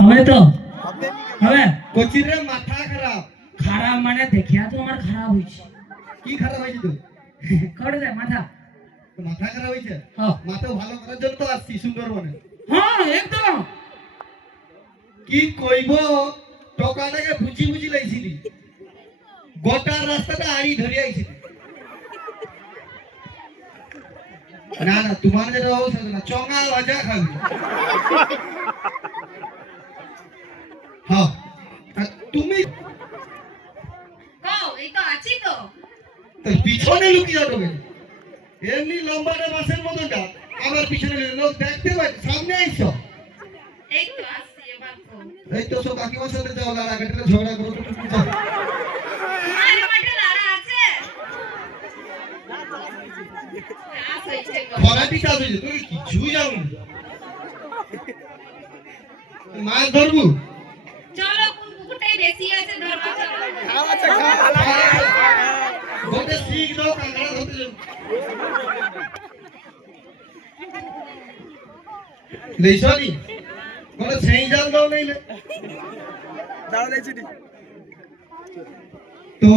হবে তো হবে কোচিরে মাথা খারাপ খারাপ মানে দেখিয়া তো আমার খারাপ হইছে কি খারাপ হয়েছে তো করে যায় মাথা মাথা খারাপ হয়েছে হ্যাঁ মাথা ভালো করার জন্য তো আসছি সুন্দরবনে হ্যাঁ একদম কি কইব টকাটাকে বুঝি বুঝি লাইছিলি গোটা রাস্তাটা আড়ি ধরে আইছিলি না না তোমার যেটা অবস্থা না চঙ্গা ভাজা খাবি হ্যাঁ আর তুমি কও এই তো আছি তো তোর পিছনে লুকিয়ে যাবে এমনি লম্বাটা মাছের মতো যা আমার পিছনে লোক দেখতে পাই সামনে আইছো এই তো আসছি এবার তো এই তো সব বাকি মাছের সাথে যাও লাড়া কেটে ঝগড়া করো তো তুমি যাও আরে মাঠে লাড়া আছে আস হইছে গো খরাটি চাষ হয়েছে তুমি কিছুই জানো না মাছ ধরবো চলো কোন পুকুরটাই বেশি আছে ধরবা চলো বলতে শিখ দাও কাঁকড়া ধরতে যাও দেইছনি বলে সেই জাল দাও নাইলে দাঁড়া দেখছি তো